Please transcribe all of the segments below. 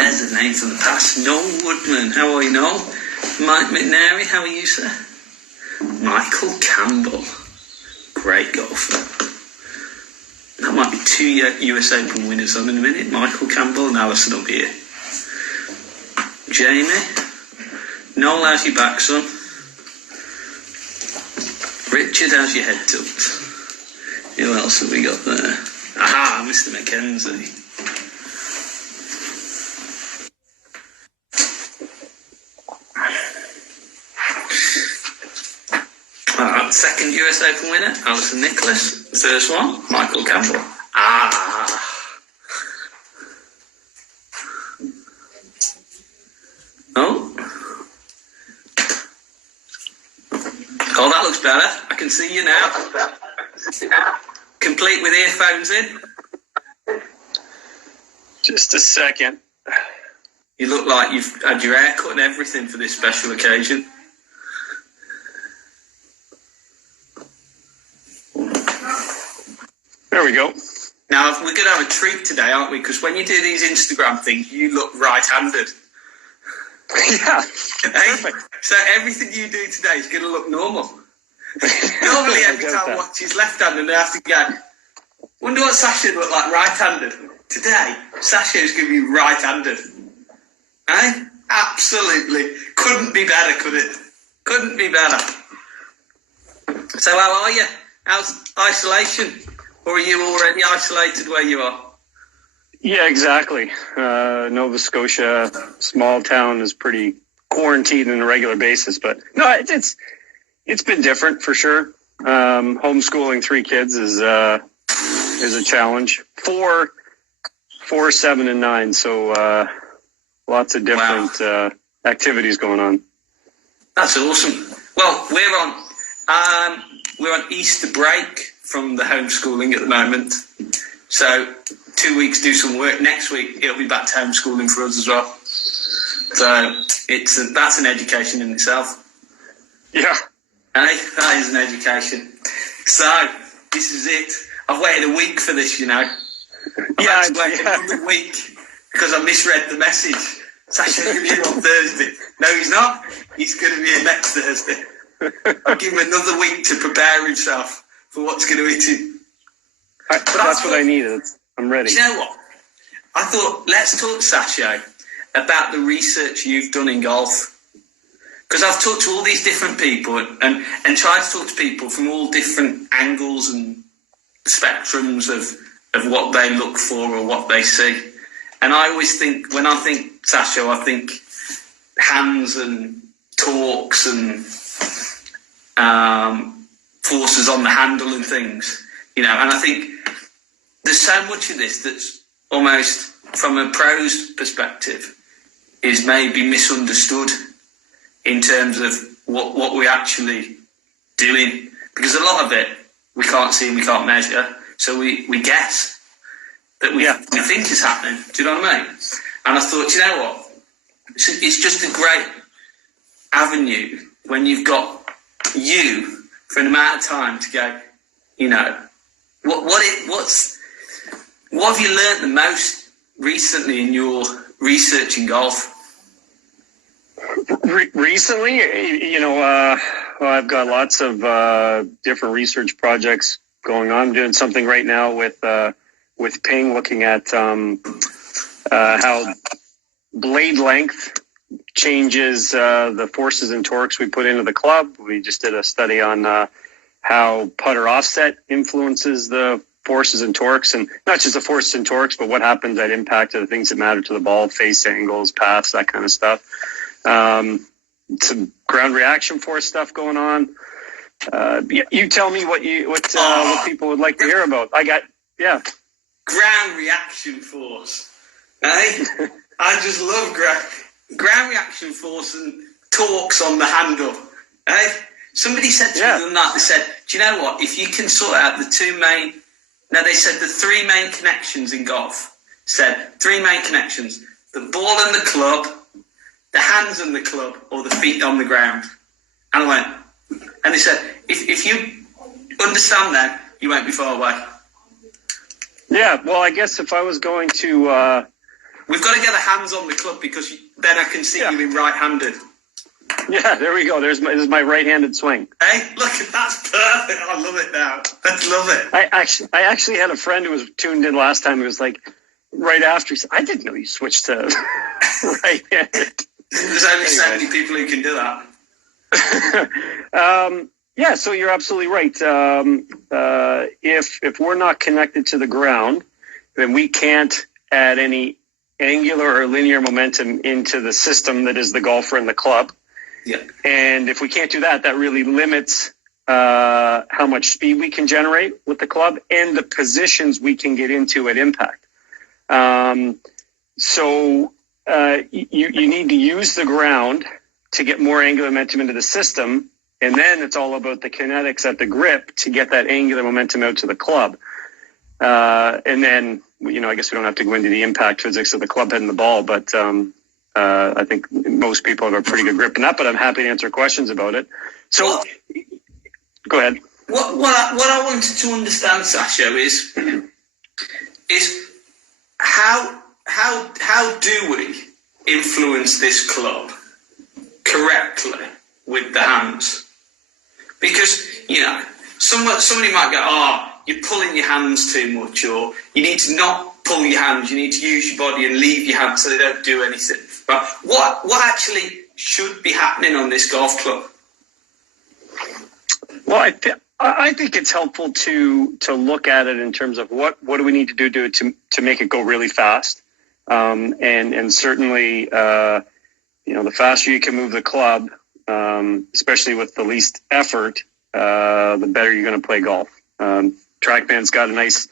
there's a name from the past. Noel Woodman. How are you, Noel? Mike McNary. How are you, sir? Michael Campbell. Great golfer. That might be 2 US Open winners on in a minute. Michael Campbell and Alison up here. Jamie. Noel, how's your back, son? Richard, how's your head tucked? Who else have we got there? Aha, Mr. McKenzie. Second US Open winner, Alison Nicholas. First one, Michael Campbell. Oh, that looks better. I can see you now. Complete with earphones in. Just a second. You look like you've had your hair cut and everything for this special occasion. There we go. Now, we're going to have a treat today, aren't we? Because when you do these Instagram things, you look right-handed. Yeah, perfect. So everything you do today is going to look normal. Normally, every time I watch his left-handed, I have to go, wonder what Sasha would look like right-handed. Today, Sasha's going to be right-handed. Eh? Absolutely. Couldn't be better, could it? Couldn't be better. So how are you? How's isolation? Or are you already isolated where you are? Yeah, exactly. Nova Scotia, small town, is pretty quarantined on a regular basis. But no, it's been different for sure. Homeschooling 3 kids is a challenge. 4, 7, and 9. So lots of different activities going on. That's awesome. Well, we're on Easter break from the homeschooling at the moment. So 2 weeks do some work. Next week it'll be back to homeschooling for us as well. So that's an education in itself. Yeah. That is an education. So this is it. I've waited a week for this, you know. I've waited another week because I misread the message. Sasha's going to be here on Thursday. No, he's not. He's going to be here next Thursday. I'll give him another week to prepare himself for what's going to hit him. That's what I needed. I'm ready. You know what? I thought, let's talk, Sasha, about the research you've done in golf. Because I've talked to all these different people and tried to talk to people from all different angles and spectrums of what they look for or what they see. And I always think, when I think Sasha, I think hands and torques and forces on the handle and things, you know. And I think there's so much of this that's almost, from a pro's perspective, is maybe misunderstood in terms of what we're actually doing, because a lot of it we can't see and we can't measure, so we guess that we think is happening. Do you know what I mean? And I thought, you know what, it's just a great avenue when you've got you for an amount of time to go, you know, what have you learnt the most recently in your research in golf? Recently, you know, I've got lots of different research projects going on. I'm doing something right now with Ping, looking at how blade length changes the forces and torques we put into the club. We just did a study on how putter offset influences the forces and torques, and not just the forces and torques, but what happens that impact to the things that matter to the ball, face angles, paths, that kind of stuff. Some ground reaction force stuff going on. You tell me what people would like to hear about. Ground reaction force. Eh? I just love ground reaction force and torques on the handle. Eh? Somebody said to me the other night, they said, do you know what, if you can sort out the 3 main connections in golf, said 3 main connections, the ball and the club, the hands and the club, or the feet on the ground. And I went, and they said, if you understand that, you won't be far away. Yeah, well, I guess if I was going to We've got to get the hands on the club because then I can see you in right-handed. Yeah, there we go. This is my right-handed swing. Hey, look, that's perfect. I love it now. I love it. I actually had a friend who was tuned in last time. He was like, right after, he said, I didn't know you switched to right-handed. There's only so many people who can do that. Yeah, so you're absolutely right. If we're not connected to the ground, then we can't add any angular or linear momentum into the system that is the golfer and the club. Yeah. And if we can't do that, that really limits how much speed we can generate with the club and the positions we can get into at impact. So you need to use the ground to get more angular momentum into the system. And then it's all about the kinetics at the grip to get that angular momentum out to the club. And then, I guess we don't have to go into the impact physics of the club head and the ball, but I think most people have a pretty good grip in that, but I'm happy to answer questions about it. So, go ahead. What I wanted to understand, Sasho, is how do we influence this club correctly with the hands? Because, somebody might go, you're pulling your hands too much, or you need to not pull your hands, you need to use your body and leave your hands so they don't do anything. But what actually should be happening on this golf club? Well, I think it's helpful to look at it in terms of what do we need to do to make it go really fast. And certainly, the faster you can move the club, especially with the least effort, the better you're going to play golf. TrackMan's got a nice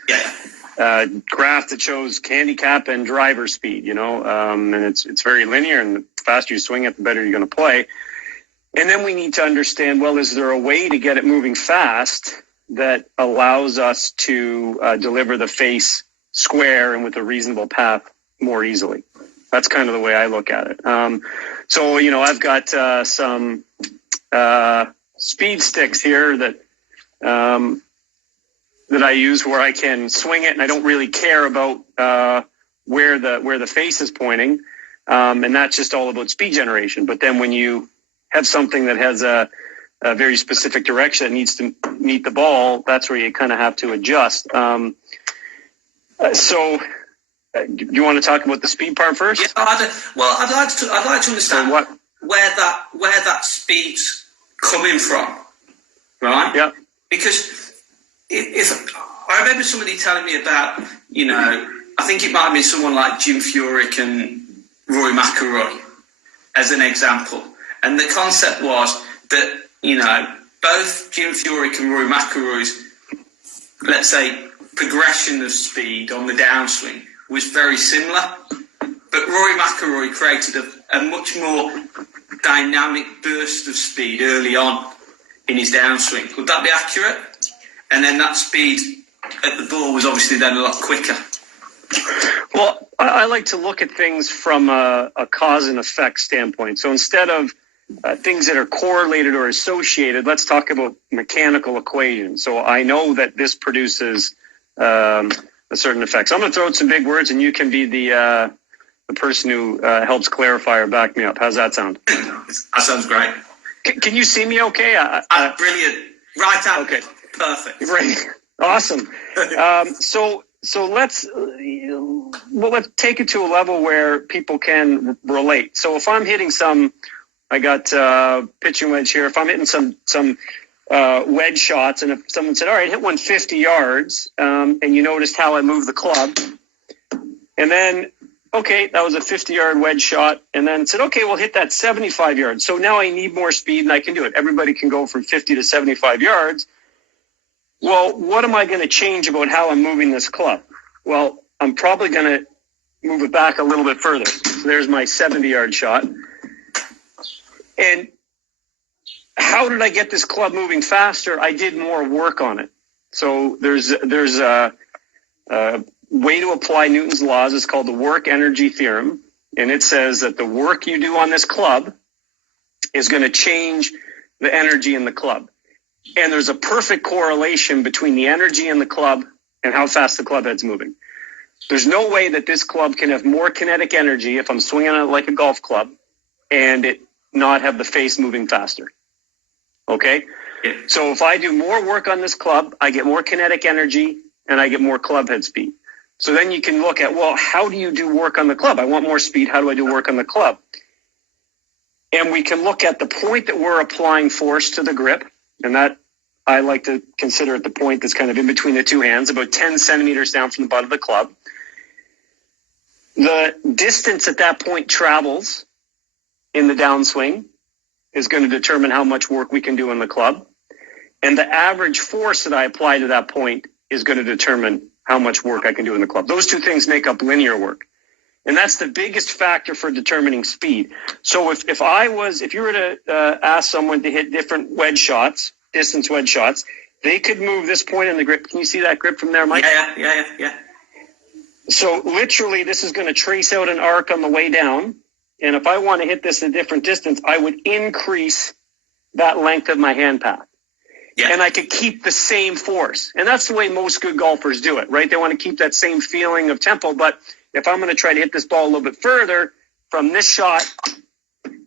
graph that shows handicap and driver speed, and it's very linear, and the faster you swing it, the better you're going to play. And then we need to understand, well, is there a way to get it moving fast that allows us to deliver the face square and with a reasonable path more easily? That's kind of the way I look at it. So, I've got some speed sticks here that I use where I can swing it, and I don't really care about where the face is pointing, and that's just all about speed generation. But then when you have something that has a very specific direction that needs to meet the ball, that's where you kind of have to adjust. So, do you want to talk about the speed part first? Yeah, I'd like to understand where that speed's coming from, right? Yeah. Because if I remember somebody telling me about, I think it might have been someone like Jim Furyk and Rory McIlroy as an example. And the concept was that, both Jim Furyk and Rory McIlroy's, let's say, progression of speed on the downswing was very similar. But Rory McIlroy created a much more dynamic burst of speed early on in his downswing. Would that be accurate? And then that speed at the ball was obviously then a lot quicker. Well, I like to look at things from a cause and effect standpoint. So instead of things that are correlated or associated, let's talk about mechanical equations. So I know that this produces a certain effect. So I'm going to throw out some big words, and you can be the person who helps clarify or back me up. How's that sound? That sounds great. Can you see me okay? Brilliant. Right out. Okay. Perfect. Right. Awesome. So let's take it to a level where people can relate. So if I'm hitting I got pitching wedge here. If I'm hitting some wedge shots, and if someone said, all right, hit 150 yards, and you noticed how I moved the club, and then, okay, that was a 50-yard wedge shot, and then said, okay, we'll hit that 75 yards. So now I need more speed, and I can do it. Everybody can go from 50 to 75 yards. Well, what am I going to change about how I'm moving this club? Well, I'm probably going to move it back a little bit further. So there's my 70-yard shot. And how did I get this club moving faster? I did more work on it. So there's a way to apply Newton's laws. It's called the work energy theorem. And it says that the work you do on this club is going to change the energy in the club. And there's a perfect correlation between the energy in the club and how fast the club head's moving. There's no way that this club can have more kinetic energy if I'm swinging it like a golf club and it not have the face moving faster. Okay? Yeah. So if I do more work on this club, I get more kinetic energy and I get more club head speed. So then you can look at, well, how do you do work on the club? I want more speed. How do I do work on the club? And we can look at the point that we're applying force to the grip. And that I like to consider it the point that's kind of in between the two hands, about 10 centimeters down from the butt of the club. The distance at that point travels in the downswing is going to determine how much work we can do on the club. And the average force that I apply to that point is going to determine how much work I can do in the club. Those two things make up linear work. And that's the biggest factor for determining speed. So if you were to ask someone to hit different wedge shots, distance wedge shots, they could move this point in the grip. Can you see that grip from there, Mike? Yeah. So literally, this is going to trace out an arc on the way down. And if I want to hit this at a different distance, I would increase that length of my hand path. Yeah. And I could keep the same force. And that's the way most good golfers do it, right? They want to keep that same feeling of tempo. But if I'm going to try to hit this ball a little bit further from this shot,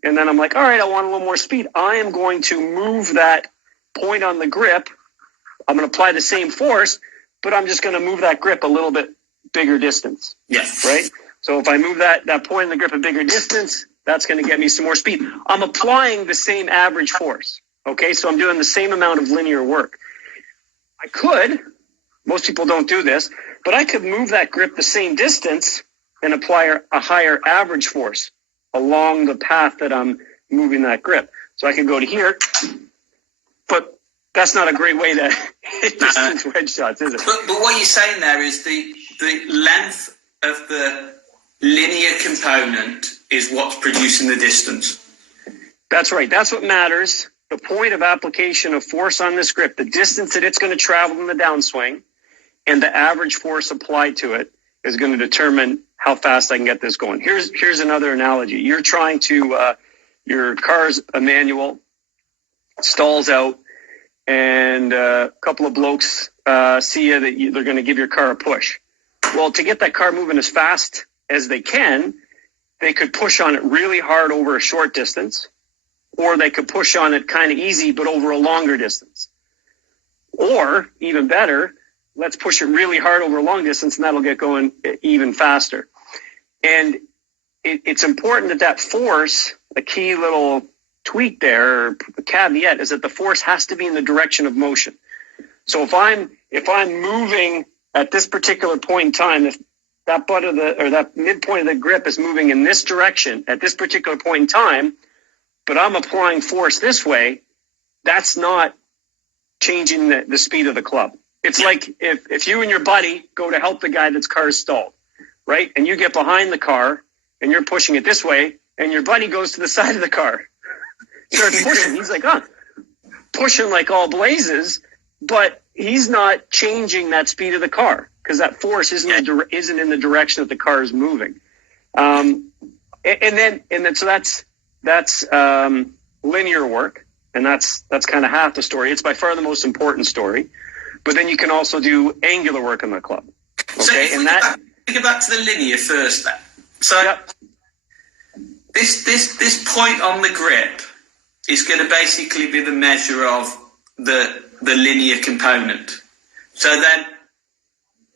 and then I'm like, all right, I want a little more speed, I am going to move that point on the grip. I'm going to apply the same force, but I'm just going to move that grip a little bit bigger distance. Yes. Right? So if I move that point in the grip a bigger distance, that's going to get me some more speed. I'm applying the same average force. Okay, so I'm doing the same amount of linear work. I could, most people don't do this, but I could move that grip the same distance and apply a higher average force along the path that I'm moving that grip. So I could go to here, but that's not a great way to hit distance wedge shots, is it? But what you're saying there is the length of the linear component is what's producing the distance. That's right. That's what matters. The point of application of force on this grip, the distance that it's going to travel in the downswing, and the average force applied to it is going to determine how fast I can get this going. Here's another analogy. You're trying to, your car's a manual, stalls out, and a couple of blokes see you that they're going to give your car a push. Well, to get that car moving as fast as they can, they could push on it really hard over a short distance, or they could push on it kind of easy but over a longer distance. Or, even better, let's push it really hard over a long distance, and that'll get going even faster. And it's important that force, a key little tweak there, or a caveat, is that the force has to be in the direction of motion. So if I'm moving at this particular point in time, if that butt of that midpoint of the grip is moving in this direction at this particular point in time, but I'm applying force this way, that's not changing the speed of the club. It's like if you and your buddy go to help the guy that's car is stalled, right? And you get behind the car and you're pushing it this way, and your buddy goes to the side of the car, starts pushing. He's like, pushing like all blazes, but he's not changing that speed of the car because that force isn't in the direction that the car is moving. And then so that's linear work, and that's kind of half the story. It's by far the most important story. But then you can also do angular work on the club. Okay, so if we go back to the linear first, then. So this point on the grip is going to basically be the measure of the linear component. So then,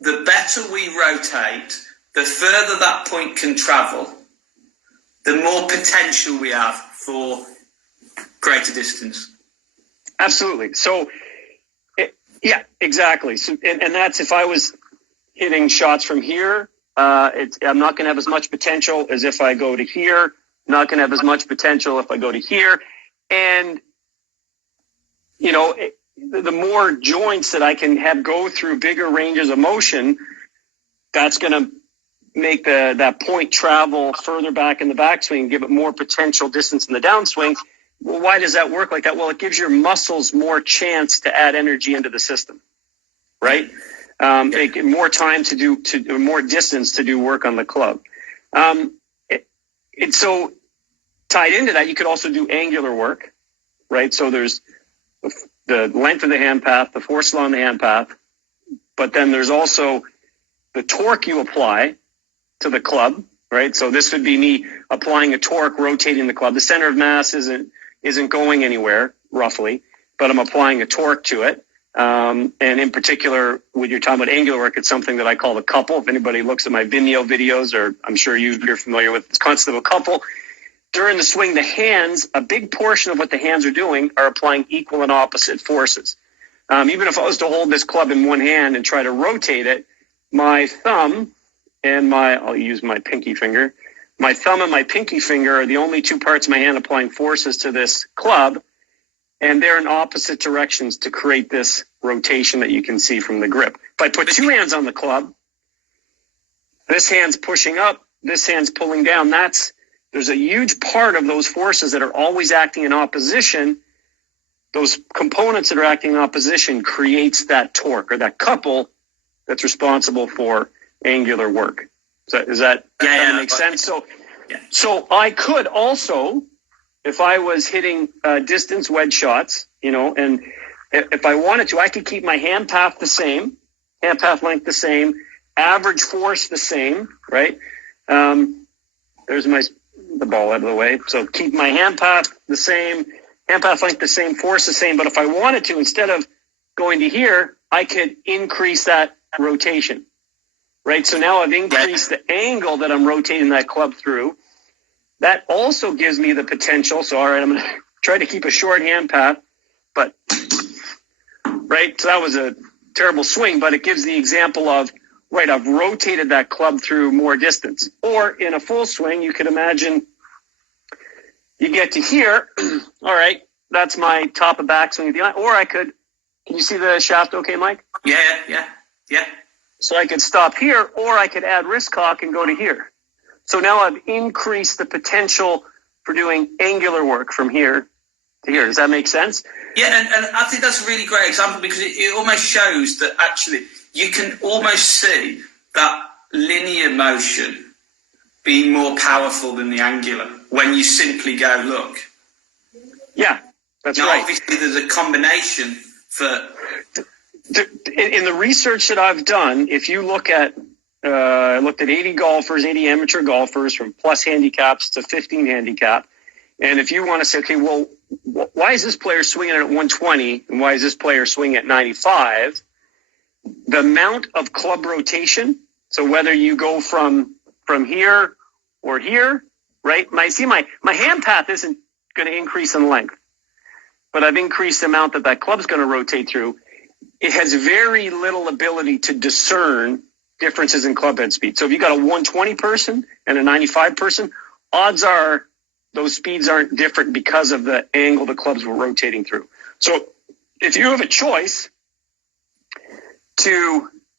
the better we rotate, the further that point can travel, the more potential we have for greater distance. Absolutely. So, yeah, exactly. So, and that's if I was hitting shots from here, I'm not going to have as much potential as if I go to here. Not going to have as much potential if I go to here. And, the more joints that I can have go through bigger ranges of motion, that's going to make that point travel further back in the backswing and give it more potential distance in the downswing. Well, why does that work like that? Well, it gives your muscles more chance to add energy into the system, right? More time to more distance to do work on the club. So tied into that, you could also do angular work, right? So there's the length of the hand path, the force along the hand path, but then there's also the torque you apply to the club, right? So this would be me applying a torque, rotating the club. The center of mass isn't going anywhere, roughly, but I'm applying a torque to it. And in particular, when you're talking about angular work, it's something that I call the couple. If anybody looks at my Vimeo videos, or I'm sure you're familiar with this concept of a couple, during the swing, the hands, a big portion of what the hands are doing are applying equal and opposite forces. Even if I was to hold this club in one hand and try to rotate it, my thumb and I'll use my pinky finger. My thumb and my pinky finger are the only two parts of my hand applying forces to this club, and they're in opposite directions to create this rotation that you can see from the grip. If I put two hands on the club, this hand's pushing up, this hand's pulling down. There's a huge part of those forces that are always acting in opposition. Those components that are acting in opposition creates that torque, or that couple that's responsible for angular work. Does that make sense? So I could also, if I was hitting distance wedge shots, and if I wanted to, I could keep my hand path the same, hand path length the same, average force the same, right? There's the ball out of the way. So keep my hand path the same, hand path length the same, force the same. But if I wanted to, instead of going to here, I could increase that rotation, right? So now I've increased the angle that I'm rotating that club through. That also gives me the potential. So, all right, I'm going to try to keep a short hand path, but, right? So that was a terrible swing, but it gives the example of, right, I've rotated that club through more distance. Or in a full swing, you could imagine you get to here. All right, that's my top of backswing of the line. Or I could, can you see the shaft okay, Mike? Yeah. So I could stop here, or I could add wrist cock and go to here. So now I've increased the potential for doing angular work from here to here. Does that make sense? Yeah, and I think that's a really great example, because it almost shows that actually you can almost see that linear motion being more powerful than the angular when you simply go, look. Yeah, that's now, right. Obviously, there's a combination for... In the research that I've done, if you look at, I looked at 80 golfers, 80 amateur golfers from plus handicaps to 15 handicap. And if you want to say, okay, well, why is this player swinging at 120 and why is this player swinging at 95? The amount of club rotation, so whether you go from here or here, right? My hand path isn't going to increase in length, but I've increased the amount that club's going to rotate through. It has very little ability to discern differences in club head speed. So if you got a 120 person and a 95 person, odds are those speeds aren't different because of the angle the clubs were rotating through. So if you have a choice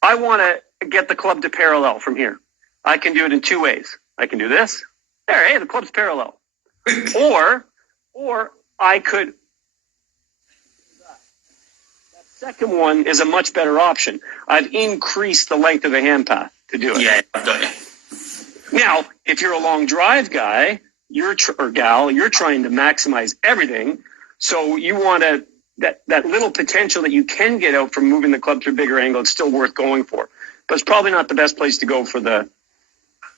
I want to get the club to parallel from here, I can do it in two ways. I can do this. There, hey, the club's parallel. or I could... Second one is a much better option. I've increased the length of the hand path to do it. Yeah, I've done it. Now, if you're a long drive guy, or gal, you're trying to maximize everything. So you want that little potential that you can get out from moving the club to a bigger angle, it's still worth going for. But it's probably not the best place to go for the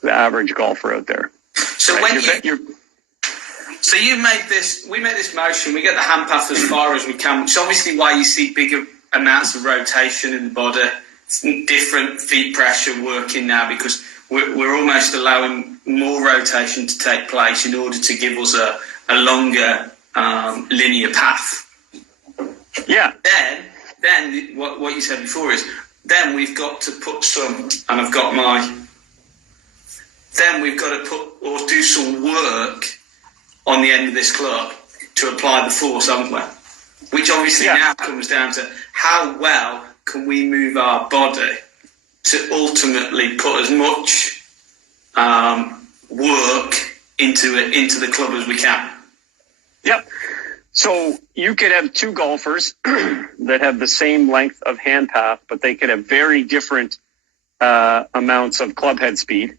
average golfer out there. So right? We made this motion, we get the hand path as far as we can, which is obviously why you see bigger amounts of rotation in the body. It's different feet pressure working now, because we're almost allowing more rotation to take place in order to give us a longer linear path. Yeah. Then what you said before is, then we've got to put some, and I've got then we've got to put or do some work on the end of this club to apply the force, haven't we? Which obviously now comes down to how well can we move our body to ultimately put as much work into the club as we can. Yep. So you could have two golfers that have the same length of hand path, but they could have very different amounts of club head speed.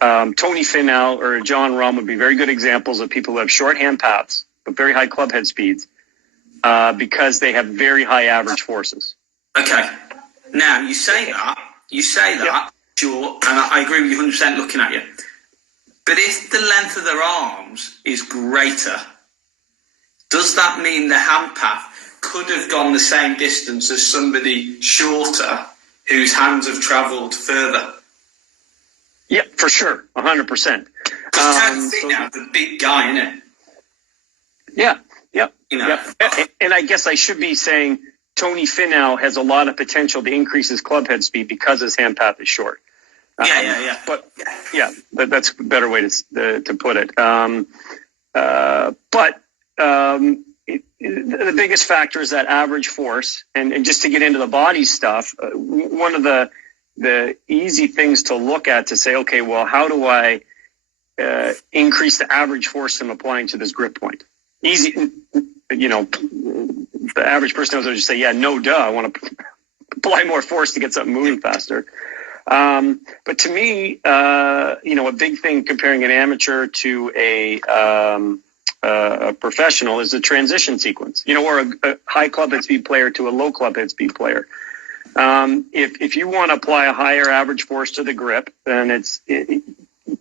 Tony Finau or John Rahm would be very good examples of people who have short hand paths but very high club head speeds because they have very high average forces. Okay. Now, you say you say that, sure, and I agree with you 100% looking at you. But if the length of their arms is greater, does that mean the hand path could have gone the same distance as somebody shorter whose hands have travelled further? Yeah, for sure, 100%. Because Tony Finau's a big guy, isn't it? Yeah. You know, And I guess I should be saying Tony Finau has a lot of potential to increase his club head speed because his hand path is short. Yeah. But that's a better way to put it. The biggest factor is that average force, and just to get into the body stuff, one of the easy things to look at to say, okay, well, how do I increase the average force I'm applying to this grip point? Easy, the average person knows, just say, yeah, no, duh, I want to apply more force to get something moving faster. But to me, a big thing comparing an amateur to a professional is the transition sequence, or a high club head speed player to a low club head speed player. If you want to apply a higher average force to the grip, then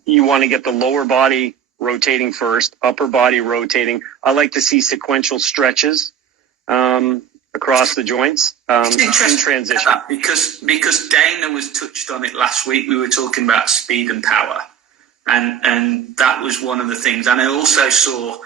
you want to get the lower body rotating first, upper body rotating. I like to see sequential stretches across the joints in transition. Because Dana was touched on it last week. We were talking about speed and power, and that was one of the things. And I also saw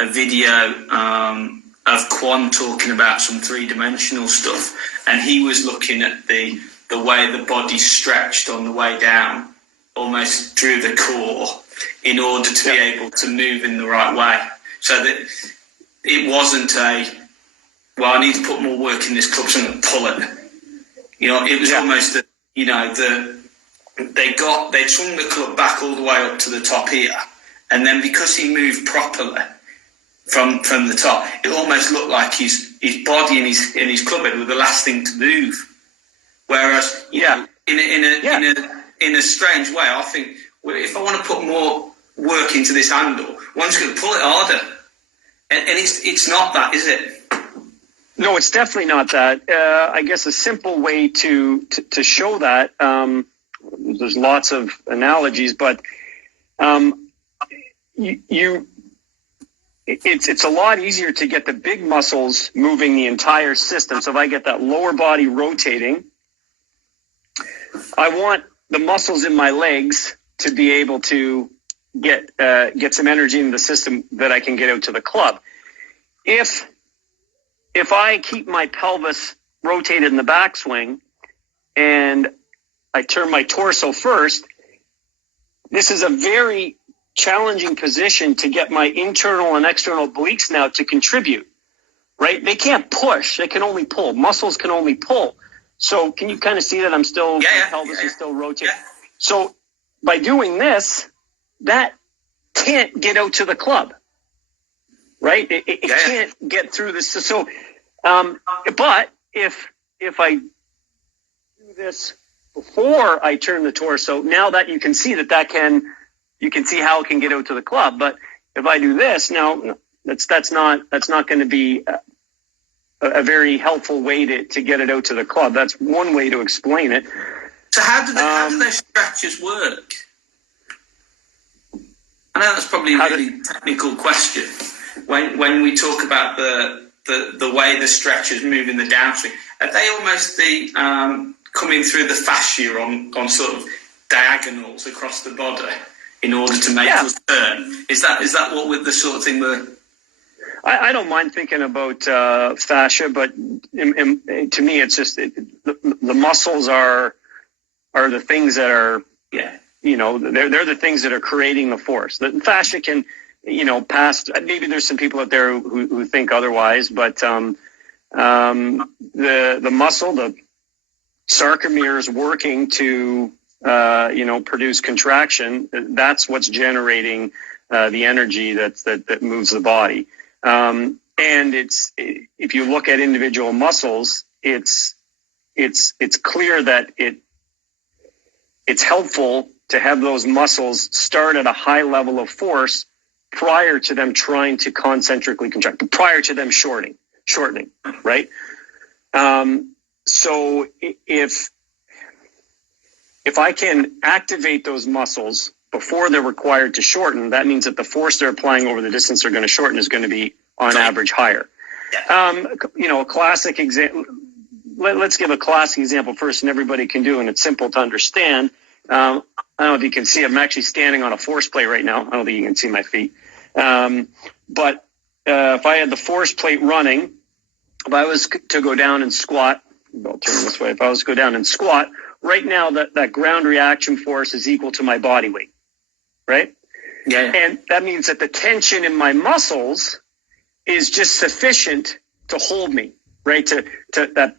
a video of Quan talking about some three-dimensional stuff, and he was looking at the way the body stretched on the way down, almost through the core, in order to be able to move in the right way. So that it wasn't I need to put more work in this club, so I'm going to pull it. It was almost they swung the club back all the way up to the top here, and then because he moved properly from the top, it almost looked like his body and his club head were the last thing to move. Whereas, in a strange way, I think, well, if I want to put more work into this handle, one's going to pull it harder, and it's not that, is it? No, it's definitely not that. I guess a simple way to show that, there's lots of analogies, but it's a lot easier to get the big muscles moving the entire system. So if I get that lower body rotating, I want the muscles in my legs to be able to get some energy in the system that I can get out to the club. If I keep my pelvis rotated in the backswing and I turn my torso first, this is a very challenging position to get my internal and external obliques now to contribute, right? They can't push, they can only pull. Muscles can only pull. So can you kind of see that I'm still, my pelvis is still rotating? Yeah. So by doing this, that can't get out to the club, right? It can't get through this. So, but if I do this before I turn the torso, now that you can see you can see how it can get out to the club. But if I do this now, that's not going to be a very helpful way to get it out to the club. That's one way to explain it. So how do those stretches work? I know that's probably a really technical question. When we talk about the way the stretchers move in the downswing, are they almost coming through the fascia on sort of diagonals across the body in order to make us turn? Is that what with the sort of thing we're... I don't mind thinking about fascia, but to me, it's just the muscles are the things that are, they're the things that are creating the force. The fascia can, pass. Maybe there's some people out there who think otherwise, but the muscle, the sarcomere is working to produce contraction. That's what's generating the energy that moves the body. And if you look at individual muscles, it's clear that it's helpful to have those muscles start at a high level of force prior to them trying to concentrically contract, prior to them shortening, right? So if if I can activate those muscles before they're required to shorten, that means that the force they're applying over the distance they're going to shorten is going to be on average higher. A classic example. Let's give a classic example first, and everybody can do, and it's simple to understand. I don't know if you can see, I'm actually standing on a force plate right now. I don't think you can see my feet. But if I had the force plate running, if I was to go down and squat, I'll turn this way. If I was to go down and squat, right now that ground reaction force is equal to my body weight, right? Yeah. And that means that the tension in my muscles is just sufficient to hold me, right? To that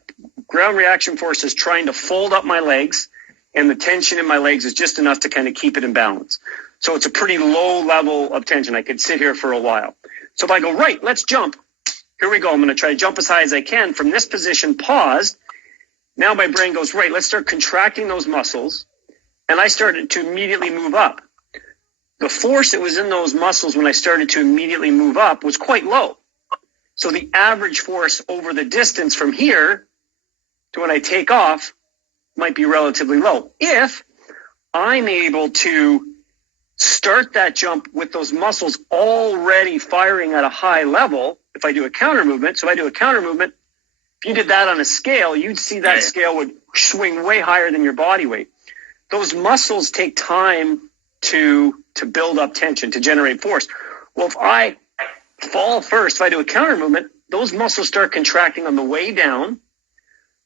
ground reaction force is trying to fold up my legs, and the tension in my legs is just enough to kind of keep it in balance. So it's a pretty low level of tension. I could sit here for a while. So if I go, right, let's jump. Here we go. I'm going to try to jump as high as I can from this position, paused. Now my brain goes, right, let's start contracting those muscles. And I started to immediately move up. The force that was in those muscles when I started to immediately move up was quite low. So the average force over the distance from here to when I take off might be relatively low. If I'm able to start that jump with those muscles already firing at a high level, if I do a counter movement, so I do a counter movement, if you did that on a scale, you'd see that scale would swing way higher than your body weight. Those muscles take time to build up tension, to generate force. Well, if I fall first, if I do a counter movement, those muscles start contracting on the way down,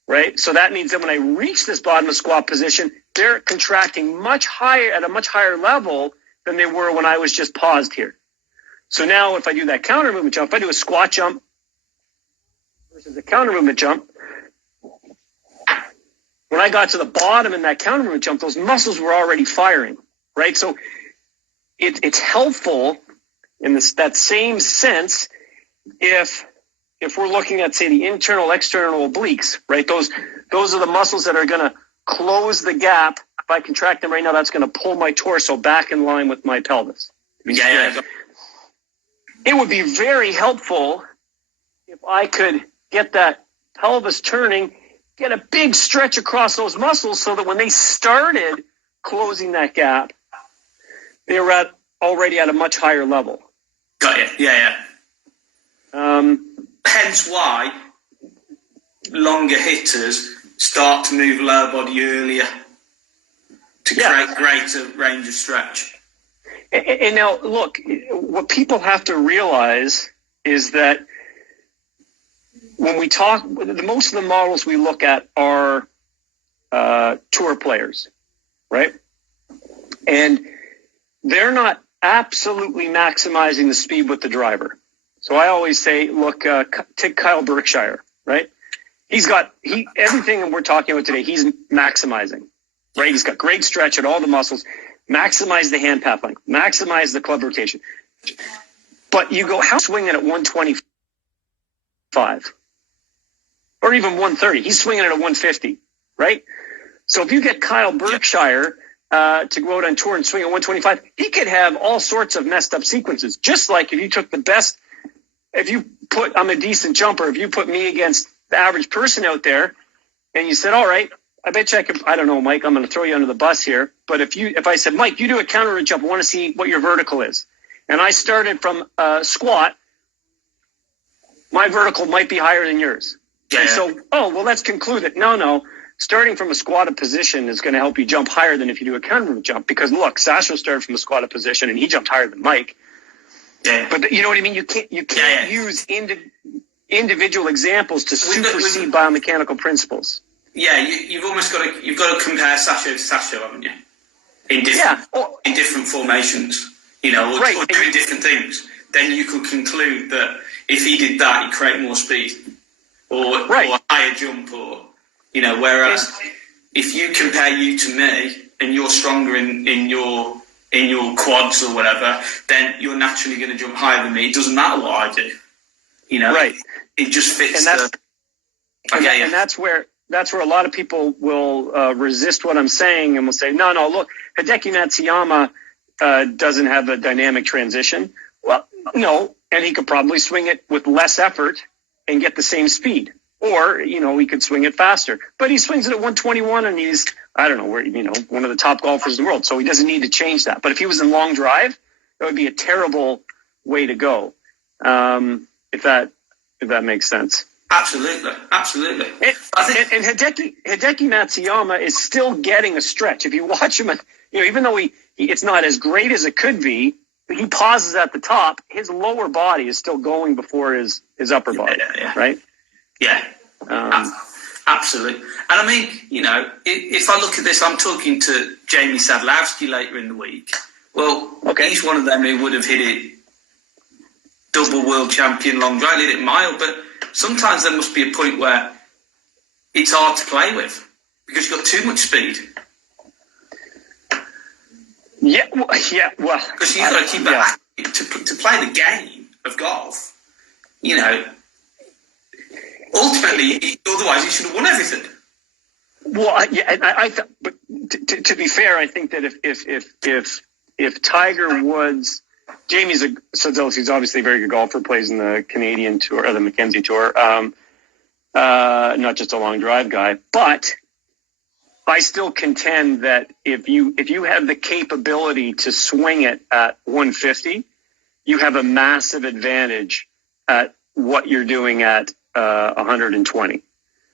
right? So that means that when I reach this bottom of squat position, they're contracting much higher at a much higher level than they were when I was just paused here. So now if I do that counter movement jump, if I do a squat jump versus a counter movement jump, when I got to the bottom in that counter movement jump, those muscles were already firing, right? So it's helpful in that same sense if we're looking at, say, the internal, external obliques, right? Those are the muscles that are going to close the gap. If I contract them right now, that's going to pull my torso back in line with my pelvis. Yeah. It would be very helpful if I could get that pelvis turning, get a big stretch across those muscles so that when they started closing that gap, they were already at a much higher level. Got you. Yeah. Hence why longer hitters start to move lower body earlier to create greater range of stretch. And now, look, what people have to realize is that when we talk, most of the models we look at are tour players, right? And they're not absolutely maximizing the speed with the driver. So I always say, look, take Kyle Berkshire, right? Everything we're talking about today, he's maximizing, right? He's got great stretch at all the muscles, maximize the hand path length, maximize the club rotation. But you go, how swinging at 125 or even 130? He's swinging at 150, right? So if you get Kyle Berkshire to go out on tour and swing at 125, he could have all sorts of messed up sequences. Just like if you took the best, I'm a decent jumper, if you put me against the average person out there and you said, all right, I bet you I could, I don't know, Mike, I'm going to throw you under the bus here. But if I said, Mike, you do a counter jump, I want to see what your vertical is. And I started from a squat, my vertical might be higher than yours. Yeah. So, let's conclude that no, starting from a squatted position is going to help you jump higher than if you do a counter jump. Because look, Sasho started from a squatted position and he jumped higher than Mike. Yeah. But you know what I mean? You can't use individual examples to supersede biomechanical principles. Yeah, you've almost got to compare Sasho to Sasho, haven't you? In different formations, or doing different things. Then you could conclude that if he did that, he'd create more speed, or a higher jump, or Whereas if you compare you to me and you're stronger in your quads or whatever, then you're naturally going to jump higher than me. It doesn't matter what I do, Right. It just fits. And that's where a lot of people will resist what I'm saying and will say, no, look, Hideki Matsuyama doesn't have a dynamic transition. Well, no, and he could probably swing it with less effort and get the same speed, Or, he could swing it faster. But he swings it at 121 and he's, I don't know, one of the top golfers in the world. So he doesn't need to change that. But if he was in long drive, that would be a terrible way to go. If that makes sense. Absolutely. And Hideki Matsuyama is still getting a stretch. If you watch him, even though it's not as great as it could be, he pauses at the top. His lower body is still going before his upper body, right? Yeah, absolutely. And I mean, if I look at this, I'm talking to Jamie Sadlowski later in the week. Well, he's one of them who would have hit it double world champion long drive, hit it mile, but sometimes there must be a point where it's hard to play with because you've got too much speed. Yeah, well. Because you've got to keep it to play the game of golf. Ultimately, otherwise you should have won everything. Well, but to be fair, I think that if Tiger Woods, Jamie's he's obviously a very good golfer, plays in the Canadian Tour or the Mackenzie Tour, not just a long drive guy, but I still contend that if you have the capability to swing it at 150, you have a massive advantage at what you're doing at 120.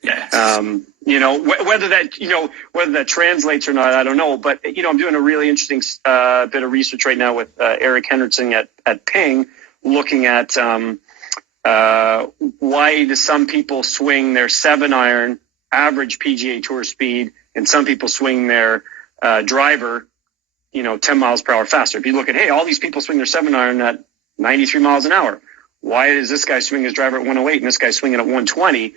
Yeah. Whether that translates or not, I don't know. But I'm doing a really interesting bit of research right now with Eric Henderson at Ping, looking at why do some people swing their 7-iron average PGA Tour speed, and some people swing their driver, 10 miles per hour faster. If you look at, all these people swing their 7-iron at 93 miles an hour. Why does this guy swing his driver at 108 and this guy swinging at 120?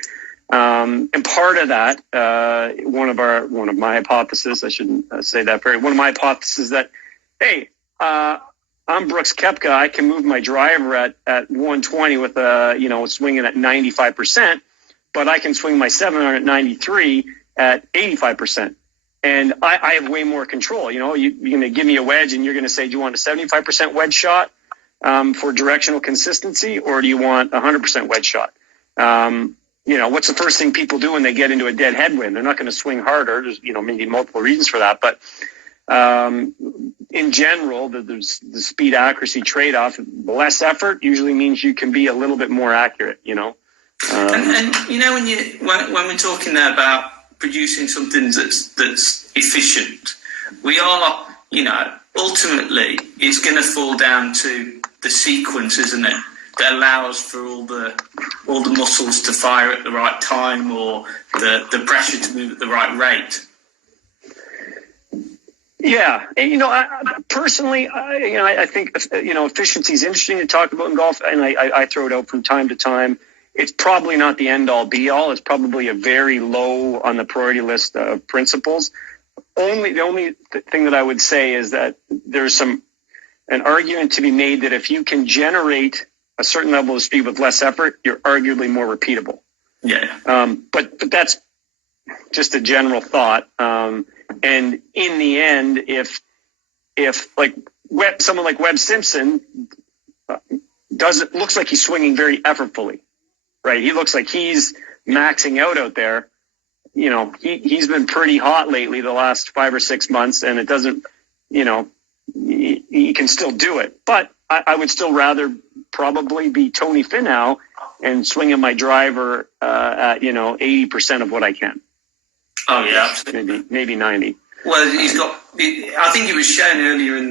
And part of that, one of my hypotheses, I shouldn't say that very, one of my hypotheses that, I'm Brooks Koepka. I can move my driver at 120 with swinging at 95%, but I can swing my 7-iron at 93 at 85%. And I have way more control. You're going to give me a wedge and you're going to say, do you want a 75% wedge shot for directional consistency, or do you want a 100% wedge shot? What's the first thing people do when they get into a dead headwind? They're not going to swing harder. There's, maybe multiple reasons for that. But in general, the speed accuracy trade-off, less effort usually means you can be a little bit more accurate, and when we're talking there about producing something that's efficient, we are, ultimately it's going to fall down to the sequence, isn't it? That allows for all the muscles to fire at the right time, or the pressure to move at the right rate. Yeah, and personally, I think efficiency is interesting to talk about in golf, and I throw it out from time to time. It's probably not the end all be all. It's probably a very low on the priority list of principles. The only thing that I would say is that there's an argument to be made that if you can generate a certain level of speed with less effort, you're arguably more repeatable. Yeah. But that's just a general thought. And in the end, if like someone like Webb Simpson looks like he's swinging very effortfully, right? He looks like he's maxing out there. He's been pretty hot lately the last 5 or 6 months, and it doesn't, he can still do it. But I would still rather probably be Tony Finau and swinging my driver at 80% of what I can. Oh yeah, absolutely. Maybe 90. Well, I think it was shown earlier in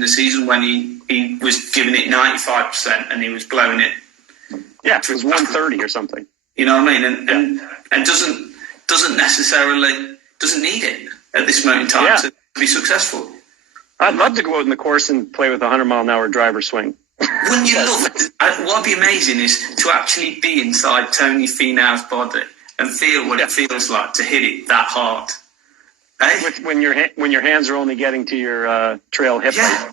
the season when he was giving it 95% and he was blowing it. Yeah, it was 130 or something. You know what I mean? And doesn't necessarily need it at this moment in time to be successful. I'd love to go out in the course and play with a 100-mile-an-hour driver swing. Wouldn't you love it? What would be amazing is to actually be inside Tony Finau's body and feel what it feels like to hit it that hard. Eh? When your hands are only getting to your trail hip height.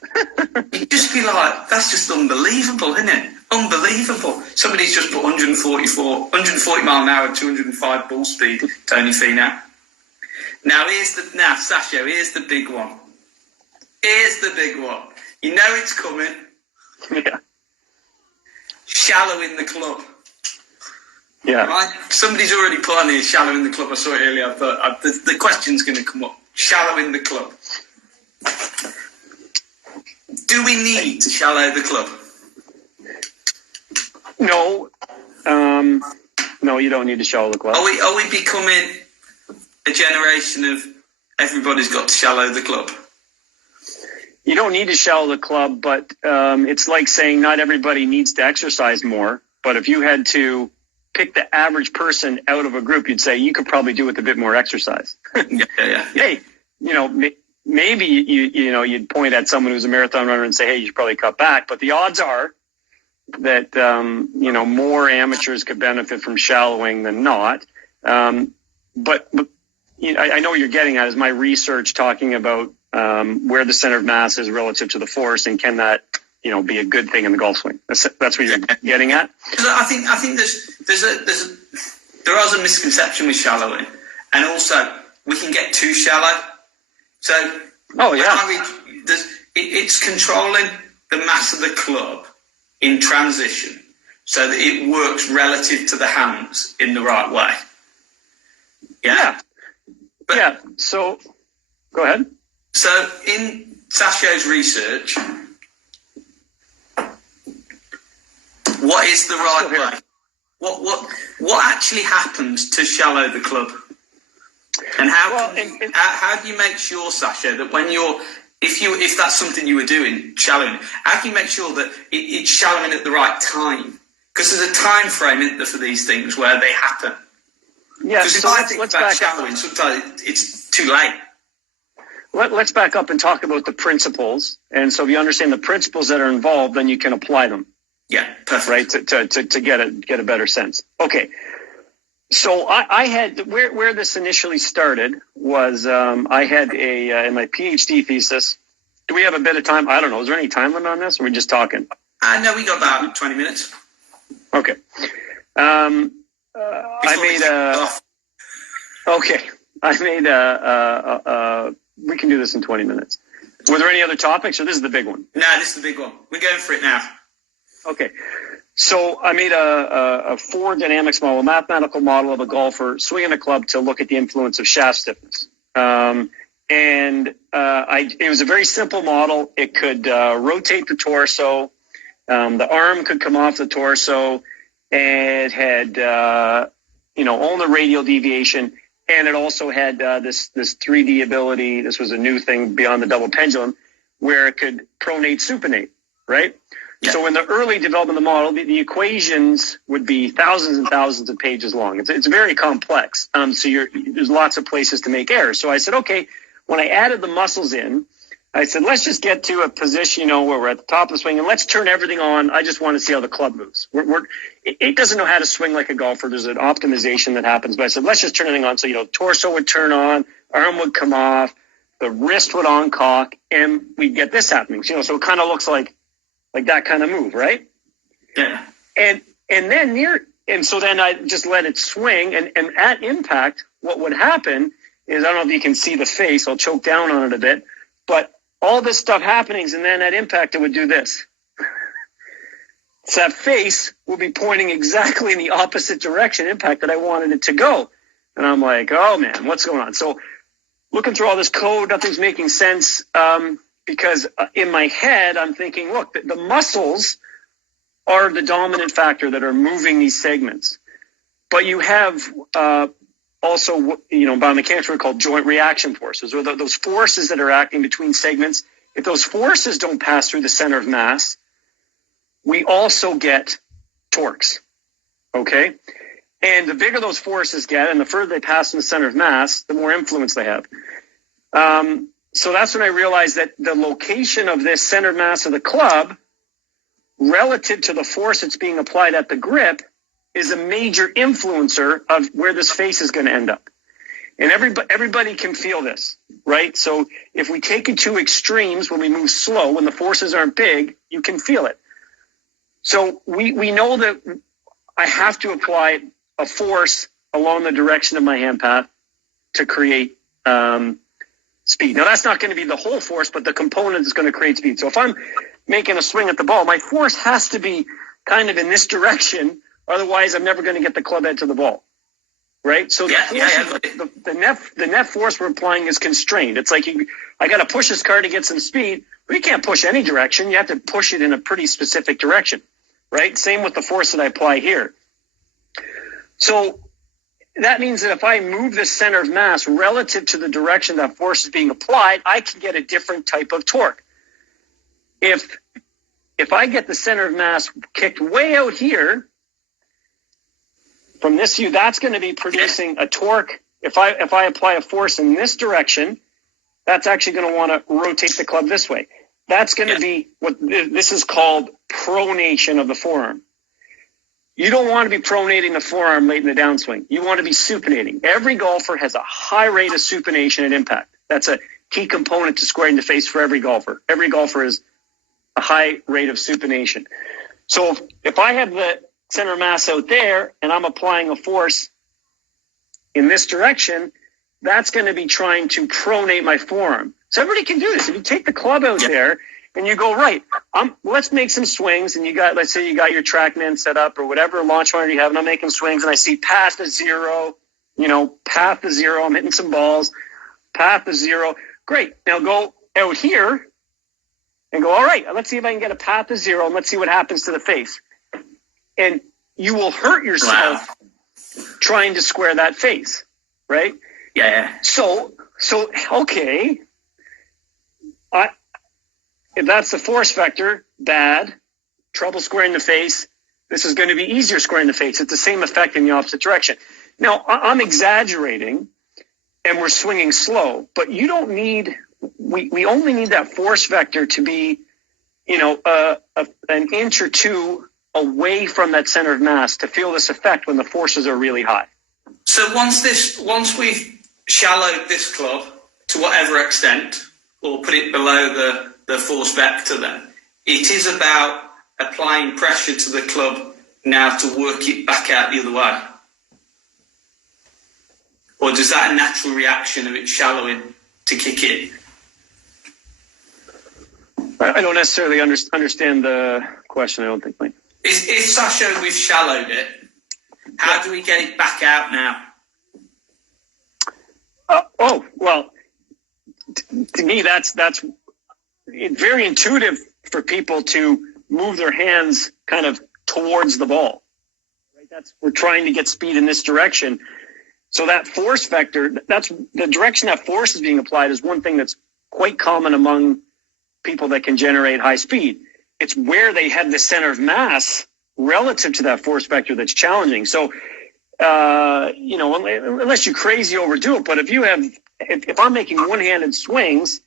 You'd just be like, that's just unbelievable, isn't it? Unbelievable. Somebody's just put 140 mile an hour, 205 ball speed, Tony Finau. Now, Sasho, here's the big one. You know it's coming. Yeah. Shallow in the club. Yeah. Right? Somebody's already put on here shallow in the club. I saw it earlier. I thought the question's going to come up. Shallow in the club. Do we need to shallow the club? No. No, you don't need to shallow the club. Are we becoming a generation of everybody's got to shallow the club? You don't need to shallow the club, but it's like saying not everybody needs to exercise more. But if you had to pick the average person out of a group, you'd say you could probably do with a bit more exercise. Yeah. Hey, maybe you'd point at someone who's a marathon runner and say, hey, you should probably cut back. But the odds are that more amateurs could benefit from shallowing than not. But I know what you're getting at is my research talking about where the center of mass is relative to the force, and can that be a good thing in the golf swing? That's what you're getting at. I think there is a misconception with shallowing, and also we can get too shallow. So it's controlling the mass of the club in transition so that it works relative to the hands in the right way. Yeah. So go ahead. So in Sasho's research, what is the right way? What actually happens to shallow the club? And how do you make sure, Sasho, that when if that's something you were doing, shallowing, how can you make sure that it's shallowing at the right time? Because there's a time frame, isn't there, for these things where they happen. Yeah. Because if I think about shallowing, sometimes it's too late. Let's back up and talk about the principles. And so if you understand the principles that are involved, then you can apply them. Yeah, perfect. Right, to get a better sense. Okay. So I had where this initially started was I had in my PhD thesis. Do we have a bit of time? I don't know. Is there any time limit on this, or are we just talking? No, we got about 20 minutes. Okay. I made we can do this in 20 minutes. Were there any other topics, or this is the big one? No, this is the big one. We're going for it now. Okay. So I made a four dynamics model, a mathematical model of a golfer swinging a club to look at the influence of shaft stiffness. It was a very simple model. It could rotate the torso. The arm could come off the torso. It had, all the radial deviation. And it also had this 3D ability. This was a new thing beyond the double pendulum, where it could pronate, supinate, right? Yeah. So in the early development of the model, the equations would be thousands and thousands of pages long. It's very complex. So there's lots of places to make errors. So I said, okay, when I added the muscles in, I said, let's just get to a position, where we're at the top of the swing, and let's turn everything on. I just want to see how the club moves. It doesn't know how to swing like a golfer. There's an optimization that happens. But I said, let's just turn everything on. So, torso would turn on, arm would come off, the wrist would on-cock, and we'd get this happening. So it kind of looks like that kind of move, right? Yeah. And then I just let it swing, and at impact, what would happen is, I don't know if you can see the face, I'll choke down on it a bit, but all this stuff happenings, and then at impact, it would do this. So that face will be pointing exactly in the opposite direction impact that I wanted it to go. And I'm like, oh man, what's going on? So looking through all this code, nothing's making sense. Because in my head, I'm thinking, look, the muscles are the dominant factor that are moving these segments. But you have also, biomechanics are called joint reaction forces, or those forces that are acting between segments. If those forces don't pass through the center of mass, we also get torques, okay? And the bigger those forces get, and the further they pass from the center of mass, the more influence they have. So that's when I realized that the location of this center of mass of the club relative to the force that's being applied at the grip is a major influencer of where this face is going to end up. And everybody can feel this, right? So if we take it to extremes, when we move slow, when the forces aren't big, you can feel it. So we know that I have to apply a force along the direction of my hand path to create speed. Now, that's not going to be the whole force, but the component is going to create speed. So if I'm making a swing at the ball, my force has to be kind of in this direction Otherwise, I'm never going to get the club head to the ball. Right? So the net force we're applying is constrained. It's like I got to push this car to get some speed, but you can't push any direction. You have to push it in a pretty specific direction. Right? Same with the force that I apply here. So that means that if I move the center of mass relative to the direction that force is being applied, I can get a different type of torque. If I get the center of mass kicked way out here, from this view, that's going to be producing a torque. If I apply a force in this direction, that's actually going to want to rotate the club this way. That's going to be what this is called pronation of the forearm. You don't want to be pronating the forearm late in the downswing. You want to be supinating. Every golfer has a high rate of supination at impact. That's a key component to squaring the face for every golfer. Every golfer has a high rate of supination. So if I have the center mass out there and I'm applying a force in this direction, that's going to be trying to pronate my forearm. So everybody can do this. If you take the club out there and you go, right, let's make some swings, and let's say you got your TrackMan set up or whatever launch monitor you have, and I'm making swings and I see path to zero, path to zero, I'm hitting some balls, path to zero. Great. Now go out here and go, all right, let's see if I can get a path to zero and let's see what happens to the face. And you will hurt yourself trying to square that face, right? Yeah. So okay. If that's the force vector, bad, trouble squaring the face. This is going to be easier squaring the face. It's the same effect in the opposite direction. Now, I'm exaggerating, and we're swinging slow, but you don't need. We only need that force vector to be, an inch or two away from that center of mass to feel this effect when the forces are really high. So once we've shallowed this club to whatever extent, or put it below the force vector, then it is about applying pressure to the club now to work it back out the other way. Or does that a natural reaction of it shallowing to kick it? I don't necessarily understand the question, I don't think, Mike. If Sasho, we've shallowed it, how do we get it back out now? Well, to me, that's very intuitive for people to move their hands kind of towards the ball. Right? We're trying to get speed in this direction. So that force vector, that's the direction that force is being applied, is one thing that's quite common among people that can generate high speed. It's where they have the center of mass relative to that force vector that's challenging. So, unless you crazy overdo it, but if I'm making one-handed swings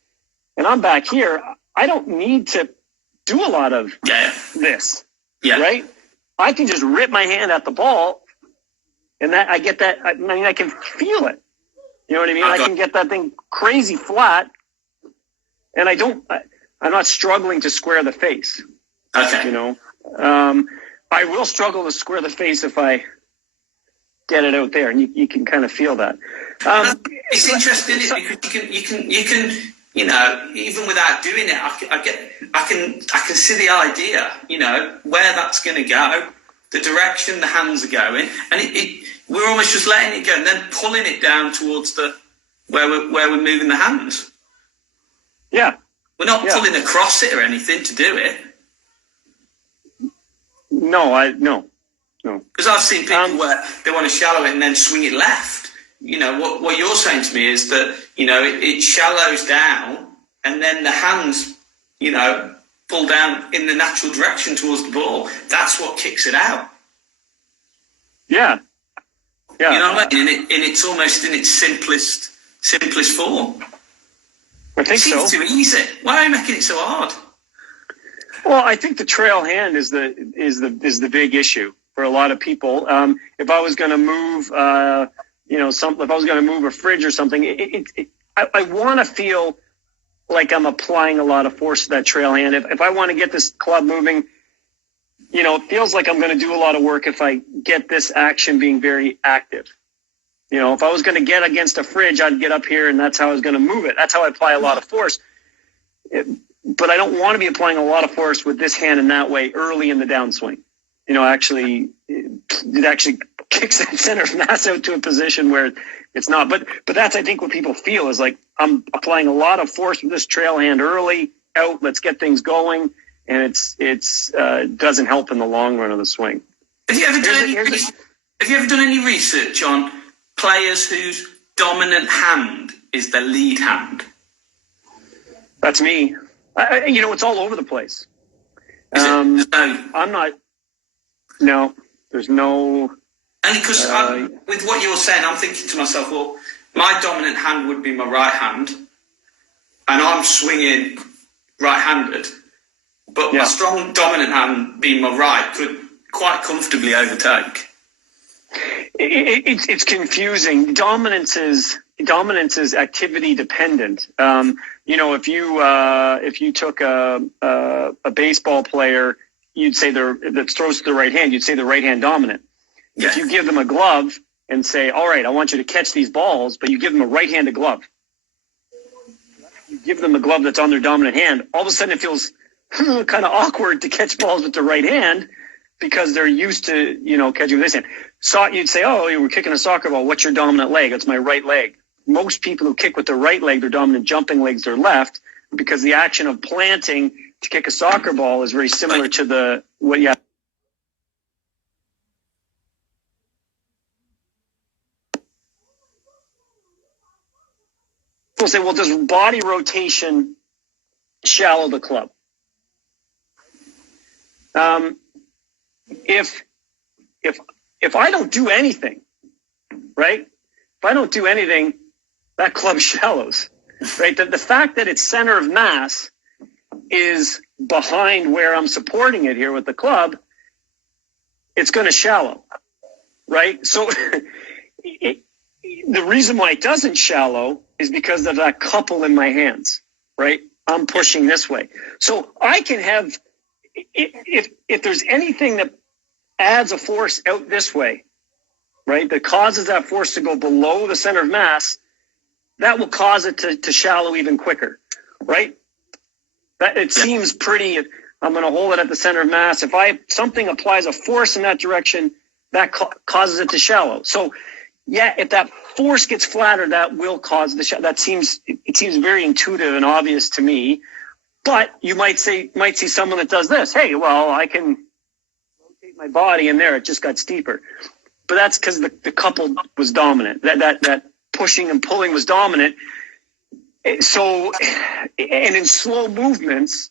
and I'm back here, I don't need to do a lot of this, right? I can just rip my hand at the ball, and that I get that. I mean, I can feel it. You know what I mean? I can get that thing crazy flat, and I'm not struggling to square the face. Okay. I will struggle to square the face if I get it out there, and you can kind of feel that. It's interesting because you can even without doing it, I can see the idea, where that's going to go, the direction the hands are going, and we're almost just letting it go and then pulling it down towards where we're moving the hands. Yeah. We're not pulling across it or anything to do it. No. Because I've seen people where they want to shallow it and then swing it left. What you're saying to me is that, it shallows down and then the hands, pull down in the natural direction towards the ball. That's what kicks it out. Yeah. You know what I mean? And it's almost in its simplest form. I think so. It seems too easy. Why are you making it so hard? Well, I think the trail hand is the big issue for a lot of people. If I was going to move, if I was going to move a fridge or something, I want to feel like I'm applying a lot of force to that trail hand. If I want to get this club moving, it feels like I'm going to do a lot of work if I get this action being very active. If I was going to get against a fridge, I'd get up here and that's how I was going to move it. That's how I apply a lot of force. But I don't want to be applying a lot of force with this hand in that way early in the downswing. actually kicks that center of mass out to a position where it's not. But that's, I think, what people feel is like, I'm applying a lot of force with this trail hand early, out, let's get things going. And it's doesn't help in the long run of the swing. Have you ever done any research on players whose dominant hand is their lead hand? That's me. It's all over the place. I'm not. No, there's no. Only because with what you're saying, I'm thinking to myself, well, my dominant hand would be my right hand, and I'm swinging right-handed. But my strong dominant hand, being my right, could quite comfortably overtake. It's confusing. Dominance is activity dependent. If you took a baseball player, you'd say that throws to the right hand, you'd say the right hand dominant. Yeah. If you give them a glove and say, all right, I want you to catch these balls, but you give them a right-handed glove. You give them a glove that's on their dominant hand, all of a sudden it feels kind of awkward to catch balls with the right hand because they're used to, catching with this hand. So you'd say, oh, you were kicking a soccer ball. What's your dominant leg? It's my right leg. Most people who kick with their right leg, their dominant jumping leg's their left, because the action of planting to kick a soccer ball is very similar to People say, well, does body rotation shallow the club? If I don't do anything, right? If I don't do anything, that club shallows, right? The fact that its center of mass is behind where I'm supporting it here with the club, it's going to shallow, right? So the reason why it doesn't shallow is because of that couple in my hands, right? I'm pushing this way. So I can have, if there's anything that adds a force out this way, right, that causes that force to go below the center of mass, that will cause it to shallow even quicker, right? That it seems pretty. I'm going to hold it at the center of mass. If something applies a force in that direction, that causes it to shallow. So, yeah, if that force gets flatter, that will cause the shallow. It seems very intuitive and obvious to me. But you might see someone that does this. Hey, well, I can rotate my body in there. It just got steeper. But that's because the couple was dominant. That pushing and pulling was dominant. So, and in slow movements,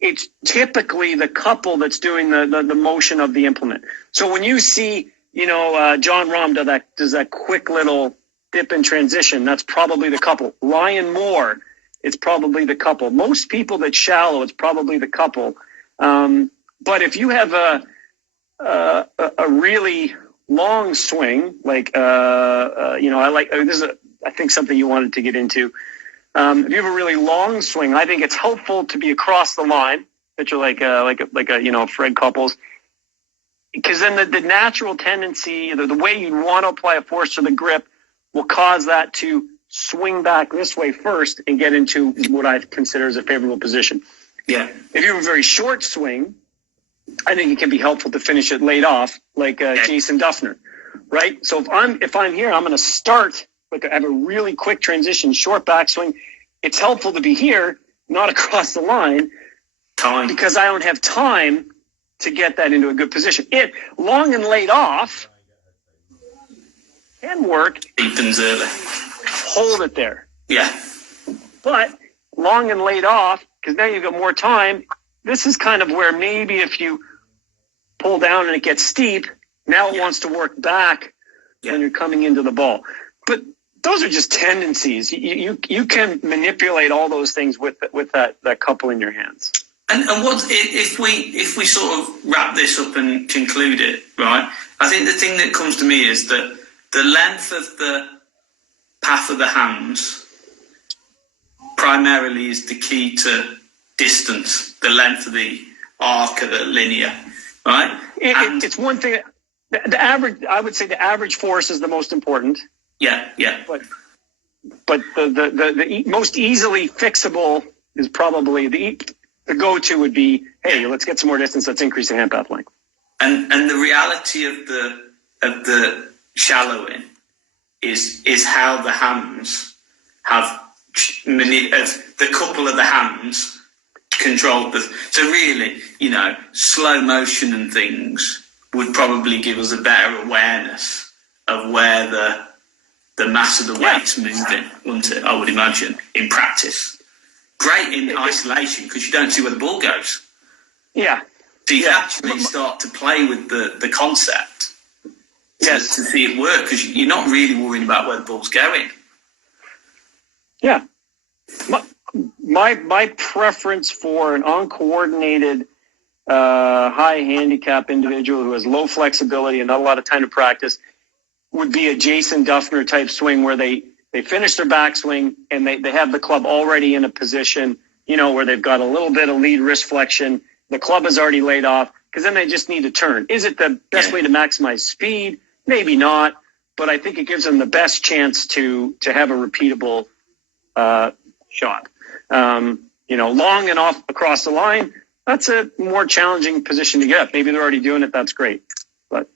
it's typically the couple that's doing the motion of the implement. So when you see, John Rahm does that quick little dip in transition, that's probably the couple. Ryan Moore, it's probably the couple. Most people that shallow, it's probably the couple. But if you have a really long swing, like this is I think something you wanted to get into. If you have a really long swing, I think it's helpful to be across the line. Picture like a Fred Couples, because then the natural tendency, the way you want to apply a force to the grip, will cause that to swing back this way first and get into what I consider as a favorable position. Yeah. If you have a very short swing, I think it can be helpful to finish it laid off, like Jason Duffner, right? So if I'm here, I'm going to start. I have a really quick transition, short backswing. It's helpful to be here, not across the line, because I don't have time to get that into a good position. Long and laid off can work. Deepens early. Hold it there. Yeah. But long and laid off, because now you've got more time. This is kind of where maybe if you pull down and it gets steep, now it wants to work back when you're coming into the ball. But those are just tendencies. You can manipulate all those things with that couple in your hands. And what if we sort of wrap this up and conclude it, right? I think the thing that comes to me is that the length of the path of the hands primarily is the key to distance, the length of the arc of the linear, right? It's one thing. The average, I would say, the average force is the most important. Yeah. But the most easily fixable is probably the go-to would be, hey, let's get some more distance. Let's increase the hand path length. And the reality of the shallowing is how the hands have the couple of the hands controlled the. So really, slow motion and things would probably give us a better awareness of where the mass of the weight's moving, wouldn't it? I would imagine in practice. Great in isolation because you don't see where the ball goes. Yeah. So you can actually start to play with the concept to see it work because you're not really worrying about where the ball's going. Yeah. My preference for an uncoordinated, high handicap individual who has low flexibility and not a lot of time to practice would be a Jason Duffner type swing where they finish their backswing and they have the club already in a position, where they've got a little bit of lead wrist flexion. The club is already laid off because then they just need to turn. Is it the best way to maximize speed? Maybe not, but I think it gives them the best chance to have a repeatable shot. Long and off across the line, that's a more challenging position to get. Maybe they're already doing it. That's great. But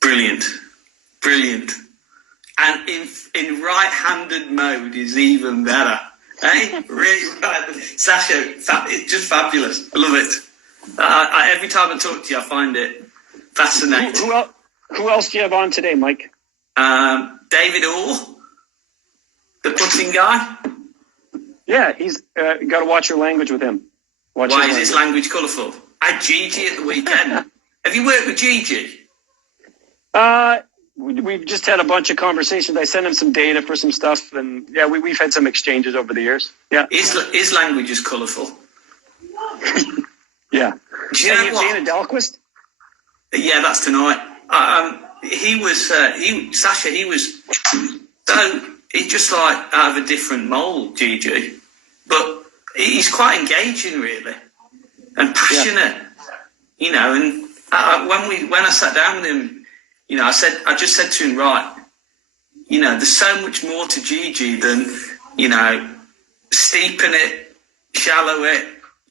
Brilliant. And in right-handed mode is even better. Hey, really right. Sasho, it's just fabulous. I love it. Every time I talk to you, I find it fascinating. Who else do you have on today, Mike? David Orr, the putting guy. Yeah, he's got to watch your language with him. Why is his language colourful? I had Gigi at the weekend. Have you worked with Gigi? We've just had a bunch of conversations. I sent him some data for some stuff, and we've had some exchanges over the years. Yeah, his language is colourful. Yeah. Do you know what? Dana Dahlquist? Yeah, that's tonight. Sasha. He was so he's just like out of a different mould, Gigi, but he's quite engaging, really, and passionate. And when I sat down with him. I just said to him, right, there's so much more to Gigi than, steepen it, shallow it,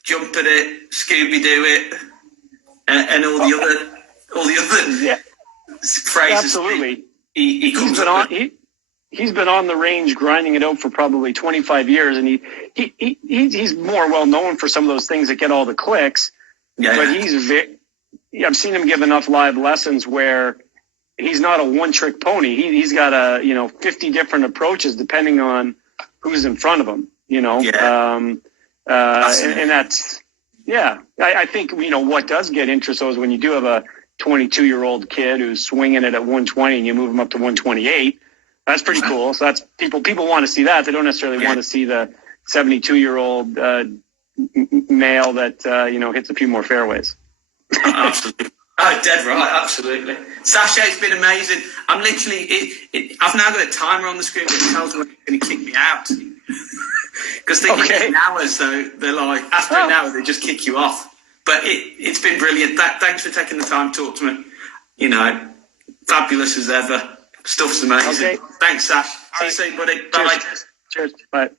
jump at it, Scooby-Doo it, and all the other phrases. Absolutely. He comes up with. He's been on the range grinding it out for probably 25 years, and he's more well known for some of those things that get all the clicks. Yeah. But I've seen him give enough live lessons where he's not a one-trick pony. He's got 50 different approaches depending on who's in front of him. And that's I think what does get interest though is when you do have a 22-year-old kid who's swinging it at 120 and you move him up to 128. That's pretty cool. So that's people want to see that. They don't necessarily want to see the 72-year-old male that hits a few more fairways. Absolutely. Oh, dead right, absolutely. Sasha, it's been amazing. I'm literally, I've now got a timer on the screen that tells me when it's going to kick me out. Because they give it an hour, so they're like, after an hour, they just kick you off. But it's been brilliant. Thanks for taking the time to talk to me. Fabulous as ever. Stuff's amazing. Okay. Thanks, Sash. See you soon, buddy. Bye-bye. Cheers. Bye.